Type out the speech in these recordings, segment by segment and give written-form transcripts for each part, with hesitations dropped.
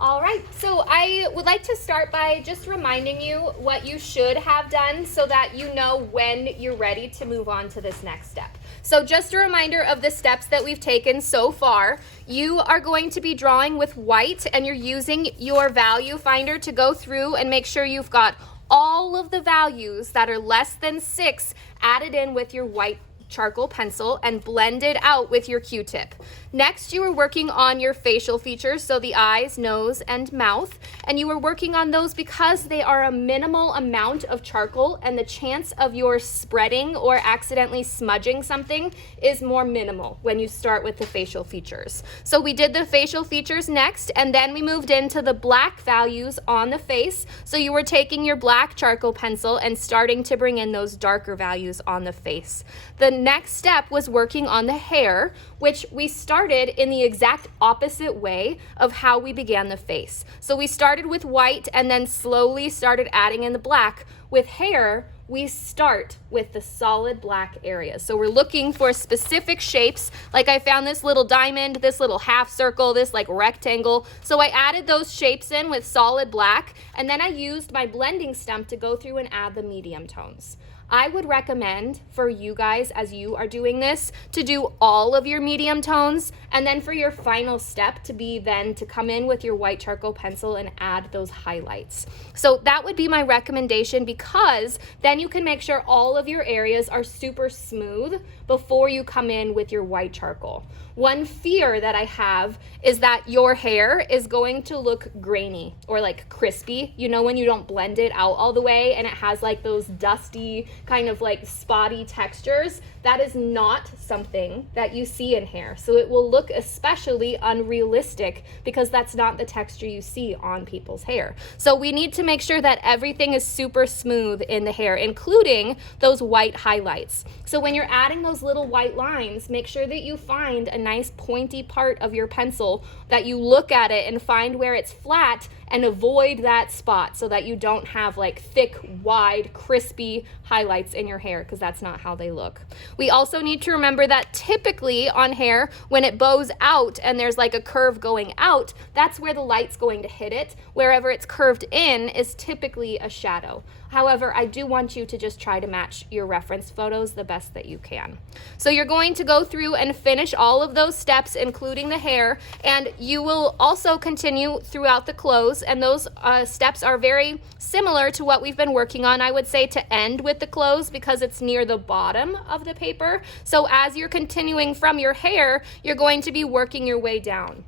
All right, so I would like to start by just reminding you what you should have done so that you know when you're ready to move on to this next step. So just a reminder of the steps that we've taken so far. You are going to be drawing with white and you're using your value finder to go through and make sure you've got all of the values that are less than 6 added in with your white charcoal pencil and blended out with your Q-tip. Next, you were working on your facial features, so the eyes, nose, and mouth, and you were working on those because they are a minimal amount of charcoal and the chance of your spreading or accidentally smudging something is more minimal when you start with the facial features. So we did the facial features next, and then we moved into the black values on the face. So you were taking your black charcoal pencil and starting to bring in those darker values on the face. The next step was working on the hair, which we started in the exact opposite way of how we began the face. So we started with white and then slowly started adding in the black. With hair, we start with the solid black areas. So we're looking for specific shapes. Like I found this little diamond, this little half circle, this like rectangle. So I added those shapes in with solid black, and then I used my blending stump to go through and add the medium tones. I would recommend for you guys, as you are doing this, to do all of your medium tones, and then for your final step to be then to come in with your white charcoal pencil and add those highlights. So that would be my recommendation, because then you can make sure all of your areas are super smooth before you come in with your white charcoal. One fear that I have is that your hair is going to look grainy or like crispy. You know, when you don't blend it out all the way and it has like those dusty kind of like spotty textures. That is not something that you see in hair. So it will look especially unrealistic because that's not the texture you see on people's hair. So we need to make sure that everything is super smooth in the hair, including those white highlights. So when you're adding those little white lines, make sure that you find a nice pointy part of your pencil, that you look at it and find where it's flat and avoid that spot so that you don't have like thick, wide, crispy highlights in your hair, because that's not how they look. We also need to remember that typically on hair, when it bows out and there's like a curve going out, that's where the light's going to hit it. Wherever it's curved in is typically a shadow. However, I do want you to just try to match your reference photos the best that you can. So you're going to go through and finish all of those steps, including the hair, and you will also continue throughout the clothes, and those steps are very similar to what we've been working on. I would say to end with the clothes because it's near the bottom of the paper. So as you're continuing from your hair, you're going to be working your way down.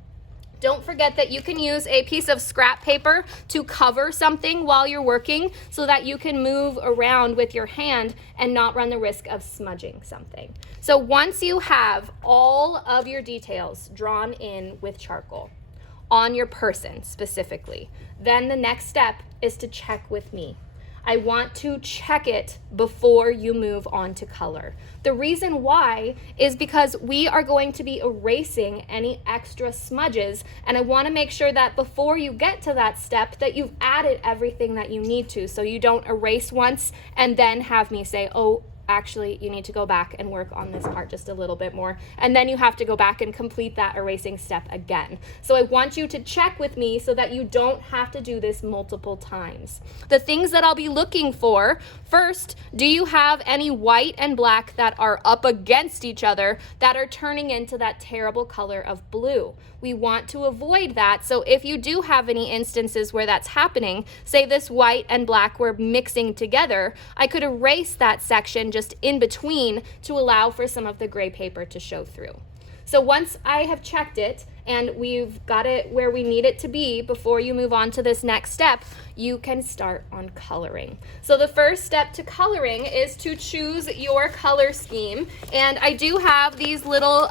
Don't forget that you can use a piece of scrap paper to cover something while you're working so that you can move around with your hand and not run the risk of smudging something. So once you have all of your details drawn in with charcoal on your person specifically, then the next step is to check with me. I want to check it before you move on to color. The reason why is because we are going to be erasing any extra smudges, and I want to make sure that before you get to that step that you've added everything that you need to, so you don't erase once and then have me say, oh, actually, you need to go back and work on this part just a little bit more. And then you have to go back and complete that erasing step again. So I want you to check with me so that you don't have to do this multiple times. The things that I'll be looking for, first, do you have any white and black that are up against each other that are turning into that terrible color of blue? We want to avoid that. So if you do have any instances where that's happening, say this white and black were mixing together, I could erase that section just in between to allow for some of the gray paper to show through. So once I have checked it and we've got it where we need it to be before you move on to this next step, you can start on coloring. So the first step to coloring is to choose your color scheme. And I do have these little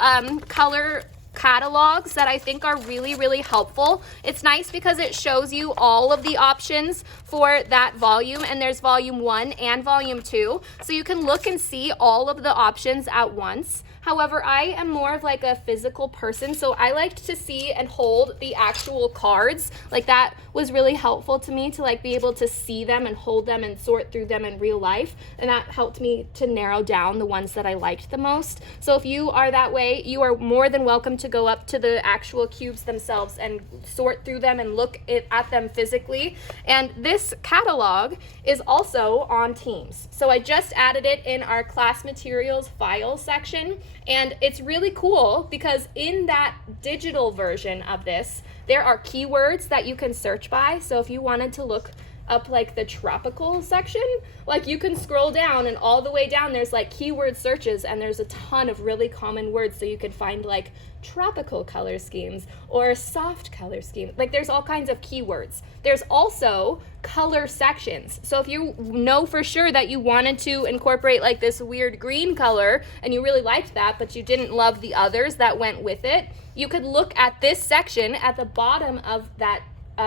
color catalogs that I think are really, really helpful. It's nice because it shows you all of the options for that volume, and there's volume 1 and volume 2. So you can look and see all of the options at once. However, I am more of like a physical person, so I liked to see and hold the actual cards. Like that was really helpful to me to like be able to see them and hold them and sort through them in real life, and that helped me to narrow down the ones that I liked the most. So if you are that way, you are more than welcome to go up to the actual cubes themselves and sort through them and look at them physically. And this catalog is also on Teams. So I just added it in our class materials file section, and it's really cool because in that digital version of this, there are keywords that you can search by. So if you wanted to look up like the tropical section, like you can scroll down and all the way down there's like keyword searches, and there's a ton of really common words, so you could find like tropical color schemes or soft color scheme. Like there's all kinds of keywords. There's also color sections. So if you know for sure that you wanted to incorporate like this weird green color and you really liked that, but you didn't love the others that went with it, you could look at this section at the bottom of that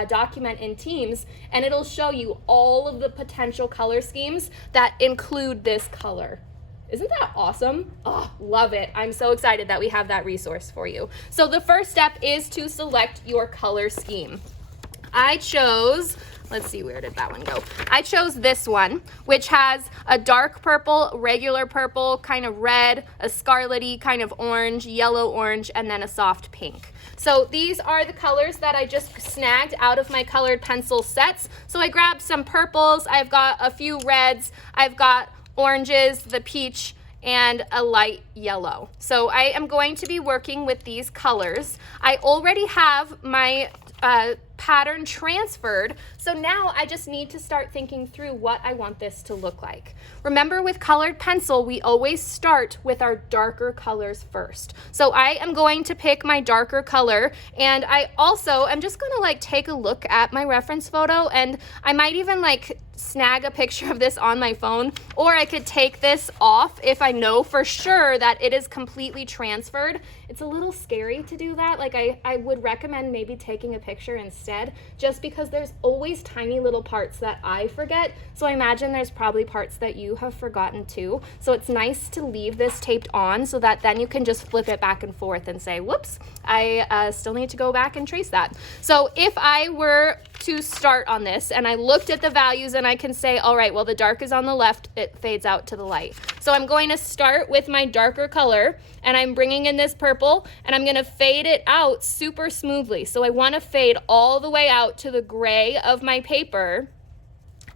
document in Teams, and it'll show you all of the potential color schemes that include this color. Isn't that awesome? Oh, love it. I'm so excited that we have that resource for you. So the first step is to select your color scheme. I chose, let's see, where did that one go? I chose this one, which has a dark purple, regular purple, kind of red, a scarlety, kind of orange, yellow orange, and then a soft pink. So these are the colors that I just snagged out of my colored pencil sets. So I grabbed some purples, I've got a few reds, I've got oranges, the peach, and a light yellow. So I am going to be working with these colors. I already have my pattern transferred, so now I just need to start thinking through what I want this to look like. Remember, with colored pencil, we always start with our darker colors first. So I am going to pick my darker color, and I also am just gonna like take a look at my reference photo, and I might even like snag a picture of this on my phone, or I could take this off if I know for sure that it is completely transferred. It's a little scary to do that. Like I would recommend maybe taking a picture instead, just because there's always tiny little parts that I forget. So I imagine there's probably parts that you have forgotten too. So it's nice to leave this taped on so that then you can just flip it back and forth and say, whoops, I still need to go back and trace that. So if I were to start on this and I looked at the values and I can say, all right, well, the dark is on the left, it fades out to the light. So I'm going to start with my darker color, and I'm bringing in this purple, and I'm gonna fade it out super smoothly. So I wanna fade all the way out to the gray of my paper.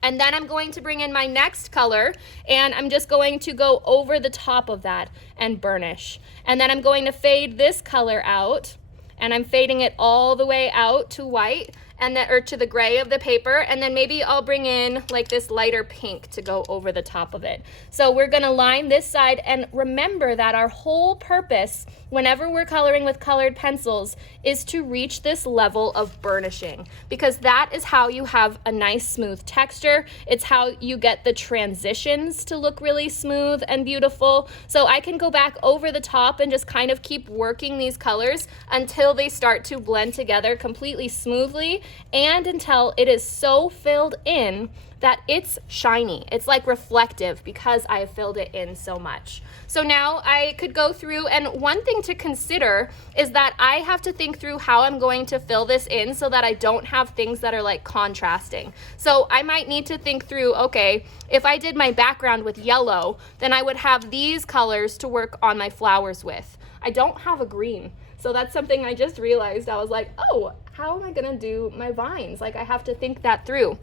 And then I'm going to bring in my next color, and I'm just going to go over the top of that and burnish. And then I'm going to fade this color out, and I'm fading it all the way out to white, and then, or to the gray of the paper, and then maybe I'll bring in like this lighter pink to go over the top of it. So we're gonna line this side, and remember that our whole purpose whenever we're coloring with colored pencils is to reach this level of burnishing, because that is how you have a nice smooth texture. It's how you get the transitions to look really smooth and beautiful. So I can go back over the top and just kind of keep working these colors until they start to blend together completely smoothly, and until it is so filled in that it's shiny. It's like reflective because I have filled it in so much. So now I could go through, and one thing to consider is that I have to think through how I'm going to fill this in so that I don't have things that are like contrasting. So I might need to think through, okay, if I did my background with yellow, then I would have these colors to work on my flowers with. I don't have a green. So that's something I just realized. I was like, oh, how am I gonna do my vines? Like I have to think that through.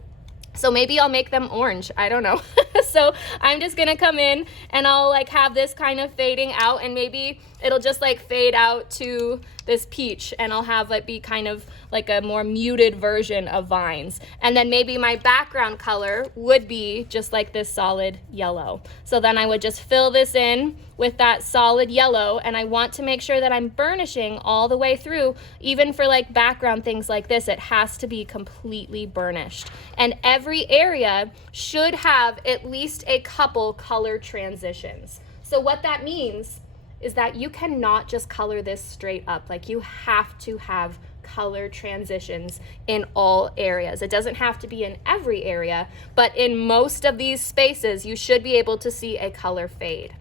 So maybe I'll make them orange, I don't know. So I'm just gonna come in and I'll like have this kind of fading out, and maybe it'll just like fade out to this peach, and I'll have it be kind of like a more muted version of vines. And then maybe my background color would be just like this solid yellow. So then I would just fill this in with that solid yellow, and I want to make sure that I'm burnishing all the way through. Even for like background things like this, it has to be completely burnished. And every area should have at least a couple color transitions. So what that means is that you cannot just color this straight up. Like you have to have color transitions in all areas. It doesn't have to be in every area, but in most of these spaces, you should be able to see a color fade.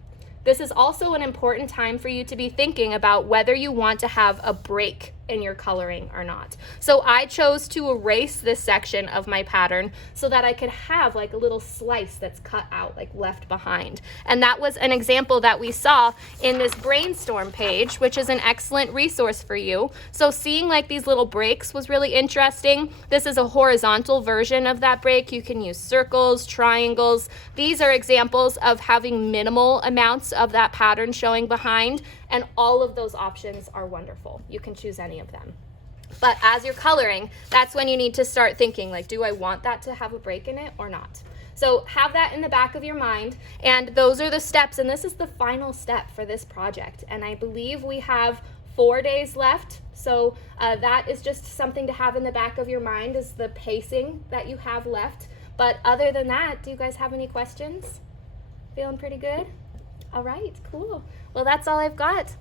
this is also an important time for you to be thinking about whether you want to have a break in your coloring or not. So I chose to erase this section of my pattern so that I could have like a little slice that's cut out, like left behind. And that was an example that we saw in this brainstorm page, which is an excellent resource for you. So seeing like these little breaks was really interesting. This is a horizontal version of that break. You can use circles, triangles. These are examples of having minimal amounts of that pattern showing behind, and all of those options are wonderful. You can choose any of them. But as you're coloring, that's when you need to start thinking, like, do I want that to have a break in it or not? So have that in the back of your mind, and those are the steps, and this is the final step for this project. And I believe we have 4 days left, so that is just something to have in the back of your mind, is the pacing that you have left. But other than that, do you guys have any questions? Feeling pretty good? All right, cool. Well, that's all I've got.